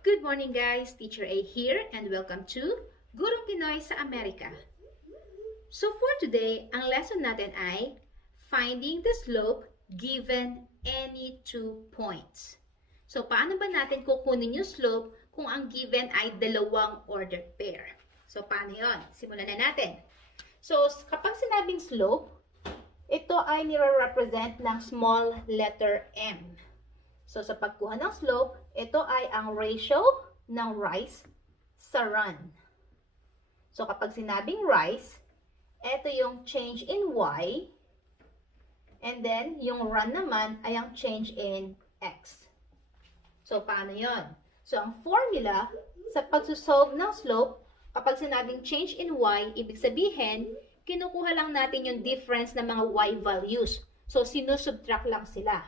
Good morning guys, Teacher A here and welcome to Gurong Pinoy sa Amerika. So for today, ang lesson natin ay finding the slope given any 2 points. So paano ba natin kukunin yung slope kung ang given ay dalawang ordered pair? So paano yon? Simulan na natin. So kapag sinabing slope, ito ay nire-represent ng small letter m. So, sa pagkuha ng slope, ito ay ang ratio ng rise sa run. So, kapag sinabing rise, ito yung change in y, and then, yung run naman ay ang change in x. So, paano yon? So, ang formula sa pagsusolve ng slope, kapag sinabing change in y, ibig sabihin, kinukuha lang natin yung difference ng mga y values. So, sinusubtract lang sila.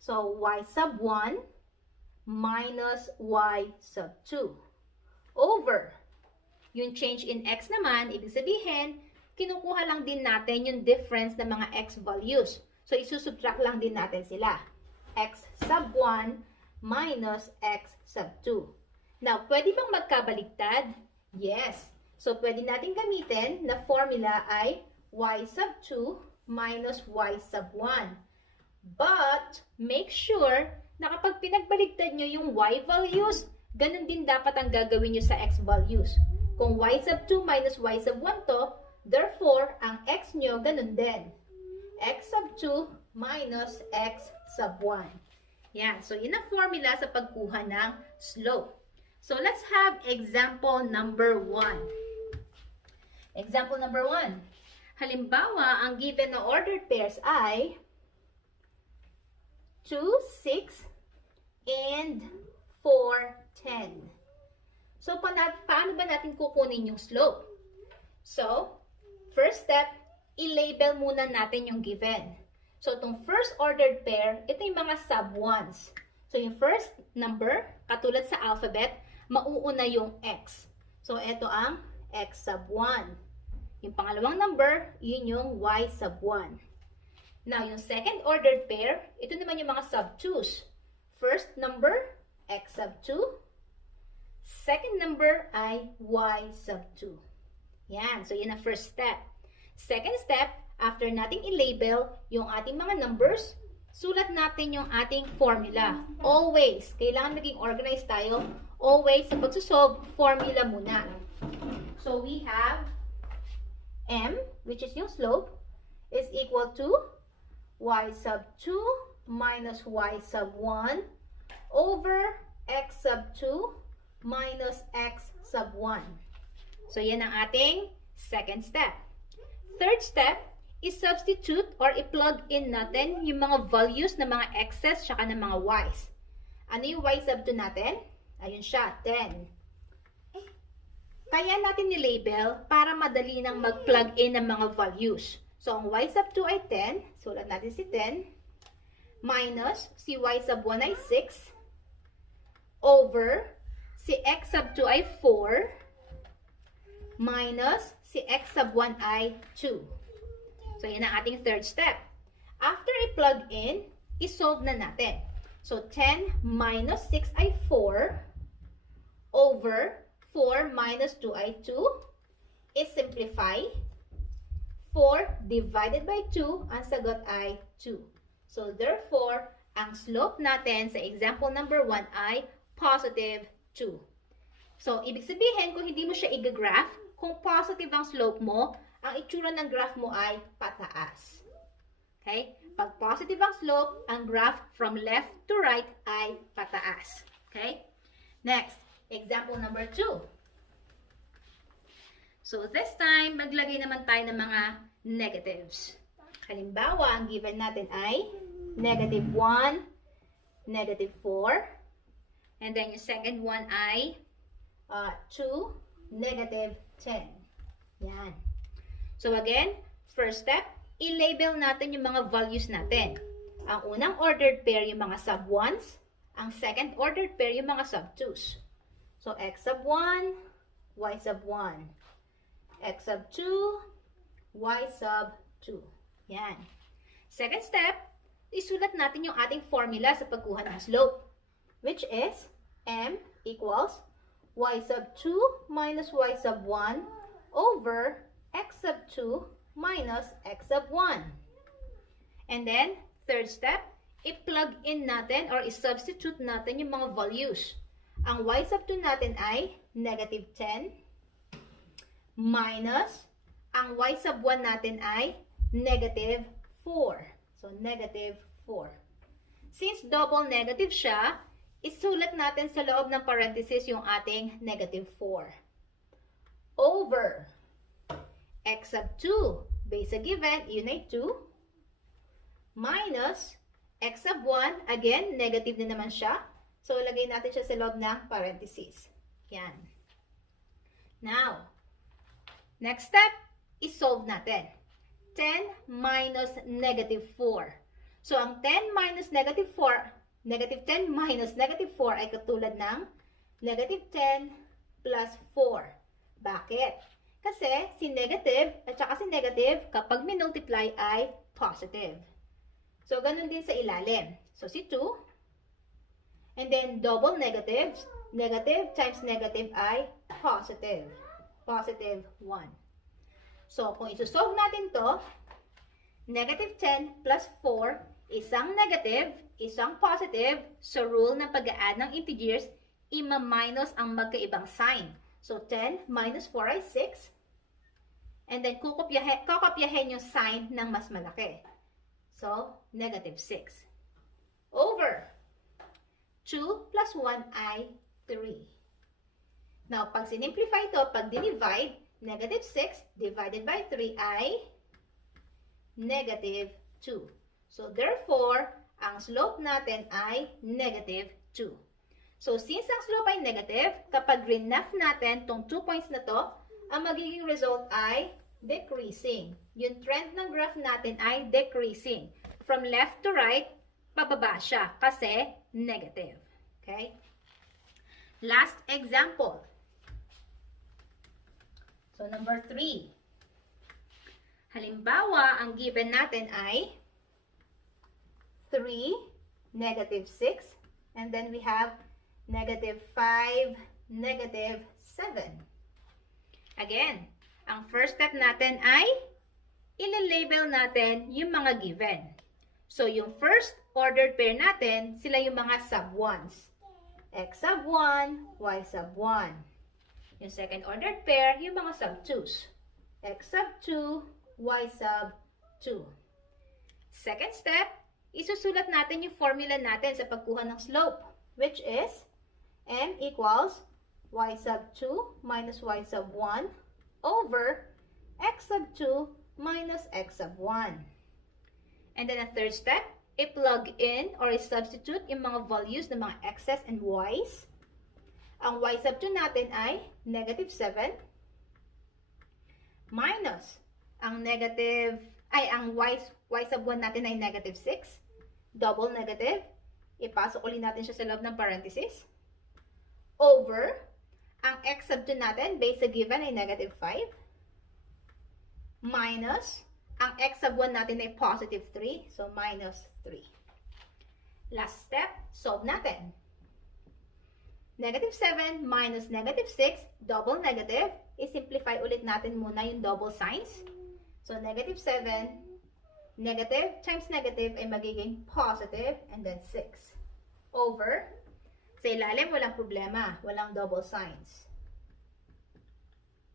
So, y sub 1 minus y sub 2 over yung change in x naman, ibig sabihin, kinukuha lang din natin yung difference ng mga x values. So, isusubtract lang din natin sila. X sub 1 minus x sub 2. Now, pwede bang magkabaligtad? Yes. So, pwede natin gamitin na formula ay y sub 2 minus y sub 1. But, make sure na kapag pinagbaligtad nyo yung y values, ganun din dapat ang gagawin nyo sa x values. Kung y sub 2 minus y sub 1 to, therefore, ang x nyo ganun din. X sub 2 minus x sub 1. Yan. So, yun ang formula sa pagkuha ng slope. So, let's have example number 1. Example number 1. Halimbawa, ang given na ordered pairs ay 2, 6, and 4, 10. So, paano ba natin kukunin yung slope? So, first step, i-label muna natin yung given. So, itong first ordered pair, ito yung mga sub-1s. So, yung first number, katulad sa alphabet, mauuna yung x. So, ito ang x sub 1. Yung pangalawang number, yun yung y sub 1. Now, yung second ordered pair, ito naman yung mga sub-2s. First number, x sub 2. Second number ay y sub 2. Yan. So, yan ang first step. Second step, after nating i-label yung ating mga numbers, sulat natin yung ating formula. Always, kailangan maging organized tayo. Always, sa pagsusolve, formula muna. So, we have m, which is yung slope, is equal to y sub 2 minus y sub 1 over x sub 2 minus x sub 1. So, yan ang ating second step. Third step is substitute or i-plug in natin yung mga values ng mga x's tsaka ng mga y's. Ano yung y sub 2 natin? Ayun siya, 10. Kaya natin ni-label para madali nang mag-plug in ng mga values. So, ang y sub 2 ay 10. Sulat natin si 10. Minus, si y sub 1 ay 6. Over, si x sub 2 ay 4. Minus, si x sub 1 ay 2. So, yan ang ating third step. After i-plug in, i-solve na natin. So, 10 minus 6 ay 4. Over 4 minus 2 ay 2. I-simplify. 4 divided by 2, ang sagot ay 2. So, therefore, ang slope natin sa example number 1 ay positive 2. So, ibig sabihin, kung hindi mo siya i-graph, kung positive ang slope mo, ang itsura ng graph mo ay pataas. Okay? Pag positive ang slope, ang graph from left to right ay pataas. Okay? Next, example number 2. So, this time, maglagay naman tayo ng mga negatives. Halimbawa, ang given natin ay negative 1, negative 4, and then yung second one ay 2, negative 10. Yan. So, again, first step, i-label natin yung mga values natin. Ang unang ordered pair yung mga sub-1s, ang second ordered pair yung mga sub-2s. So, x sub 1, y sub 1. X sub 2, y sub 2. Yan. Second step, isulat natin yung ating formula sa pagkuha ng slope, which is m equals y sub 2 minus y sub 1 over x sub 2 minus x sub 1. And then, third step, i-plug in natin or i-substitute natin yung mga values. Ang y sub 2 natin ay negative 10 minus ang y sub 1 natin ay negative 4. So, negative 4. Since double negative siya, isulat natin sa loob ng parenthesis yung ating negative 4. Over x sub 2, base sa given, yun ay 2, minus x sub 1, again, negative na naman siya. So, lagay natin siya sa loob ng parenthesis. Yan. Now, next step, isolve natin. 10 minus negative 4. So, ang 10 minus negative 4, negative 10 minus negative 4 ay katulad ng negative 10 plus 4. Bakit? Kasi si negative at saka si negative kapag minultiply ay positive. So, ganun din sa ilalim. So, si 2. And then, double negatives. Negative times negative ay positive. Positive 1. So, kung isosolve natin to, negative 10 plus 4, isang negative, isang positive. So, rule ng pag-a-add ng integers, ima-minus ang magkaibang sign. So, 10 minus 4 ay 6. And then, kakopyahin yung sign ng mas malaki. So, negative 6. Over 2 plus 1 ay 3. Now, pag sinimplify ito, pag dinivide, negative 6 divided by 3 ay negative 2. So, therefore, ang slope natin ay negative 2. So, since ang slope ay negative, kapag rinaf natin itong 2 points na to, ang magiging result ay decreasing. Yung trend ng graph natin ay decreasing. From left to right, pababa siya kasi negative. Okay? Last example. So, number 3. Halimbawa, ang given natin ay 3, negative 6, and then we have negative 5, negative 7. Again, ang first step natin ay i-label natin yung mga given. So, yung first ordered pair natin, sila yung mga sub-1s. X sub 1, Y sub 1. Yung second ordered pair, yung mga sub-2s. X sub 2, Y sub 2. Second step, isusulat natin yung formula natin sa pagkuha ng slope, which is M equals Y sub 2 minus Y sub 1 over X sub 2 minus X sub 1. And then a third step, i-plug in or i-substitute yung mga values ng mga x's and y's. Ang y sub 2 natin ay negative 7 minus ang ang y sub 1 natin ay negative 6. Double negative. Ipasok ulit natin siya sa loob ng parenthesis. Over ang x sub 2 natin, base sa given ay negative 5. Minus ang x sub 1 natin ay positive 3. So, minus 3. Last step, solve natin. Negative 7 minus negative 6, double negative. I-simplify ulit natin muna yung double signs. So, negative 7, negative times negative ay magiging positive and then 6. Over, sa ilalim walang problema, walang double signs.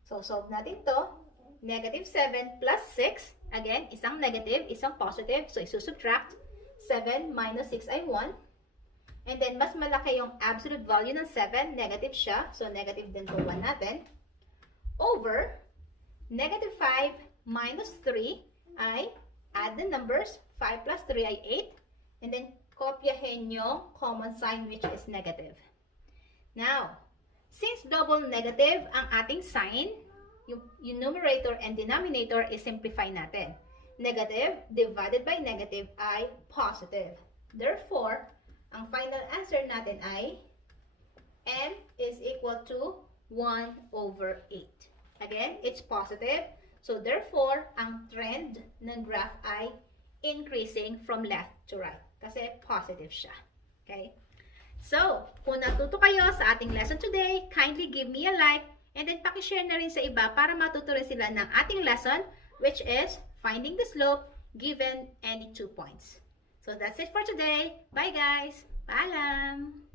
So, solve natin to. Negative 7 plus 6, again, isang negative, isang positive. So, isusubtract. 7 minus 6 ay 1. And then, mas malaki yung absolute value ng 7. Negative siya. So, negative din to 1 natin. Over, negative 5 minus 3 ay, add the numbers. 5 plus 3 ay 8. And then, kopyahin yung common sign which is negative. Now, since double negative ang ating sign, yung numerator and denominator is simplify natin. Negative divided by negative ay positive. Therefore, ang final answer natin ay m is equal to 1 over 8. Again, it's positive. So, therefore, ang trend ng graph ay increasing from left to right. Kasi positive siya. Okay? So, kung natuto kayo sa ating lesson today, kindly give me a like and then pakishare na rin sa iba para matuto rin sila ng ating lesson, which is finding the slope given any 2 points. So that's it for today. Bye guys! Paalam!